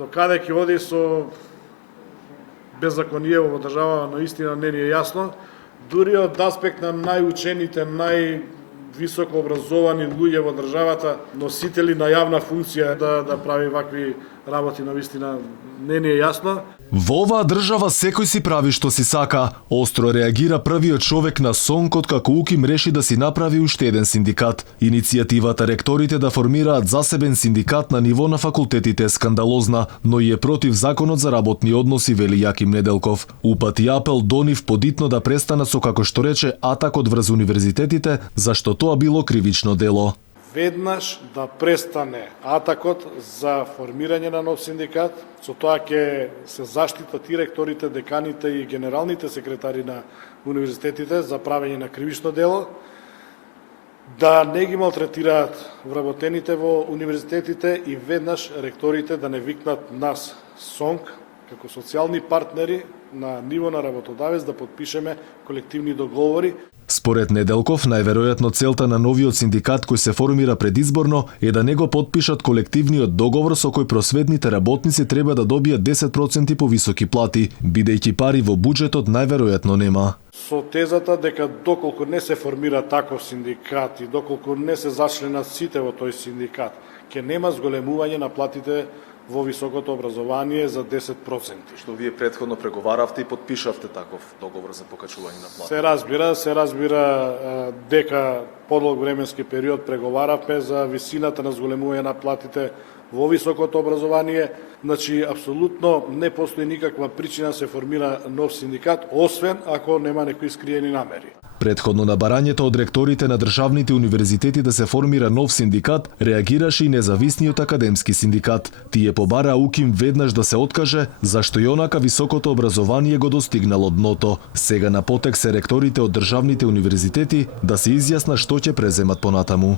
До каде ќе оди со беззаконие во држава, наистина не ни е јасно. Дури од аспект на најучените, највисоко образовани луѓе во државата, носители на јавна функција да прави вакви работи, наистина не ни е јасно. Во оваа држава секој си прави што си сака. Остро реагира првиот човек на СОНК откако УКИМ реши да си направи уште еден синдикат. Иницијативата ректорите да формираат засебен синдикат на ниво на факултетите е скандалозна, но и е против законот за работни односи, вели Јаким Неделков. Упати апел до нив подитно да престанат со, како што рече, атакот врз универзитетите, зашто тоа било кривично дело. Веднаш да престане атакот за формирање на нов синдикат, со тоа ќе се заштитат и ректорите, деканите и генералните секретари на универзитетите за правење на кривично дело, да не ги малтретираат вработените во универзитетите и веднаш ректорите да не викнат нас, СОНК, како социјални партнери на ниво на работодавец да подпишеме колективни договори. Според Неделков, најверојатно целта на новиот синдикат кој се формира предизборно е да не го подпишат колективниот договор со кој просветните работници треба да добијат 10% повисоки плати, бидејќи пари во буџетот најверојатно нема. Со тезата дека доколку не се формира таков синдикат и доколку не се зачленат сите во тој синдикат, ќе нема зголемување на платите во високото образование за 10%. Што вие претходно преговаравте и подпишавте таков договор за покачување на плати. Се разбира дека подолг временски период преговаравме за висината на зголемување на платите во високото образование. Значи, апсолутно не постои никаква причина се формира нов синдикат, освен ако нема некои скриени намери. Предходно на барањето од ректорите на државните универзитети да се формира нов синдикат, реагираше и независниот академски синдикат. Тие побара УКИМ веднаш да се откаже, зашто и онака високото образование го достигнало дното. Сега на потек се ректорите од државните универзитети да се изјаснат што ќе преземат понатаму.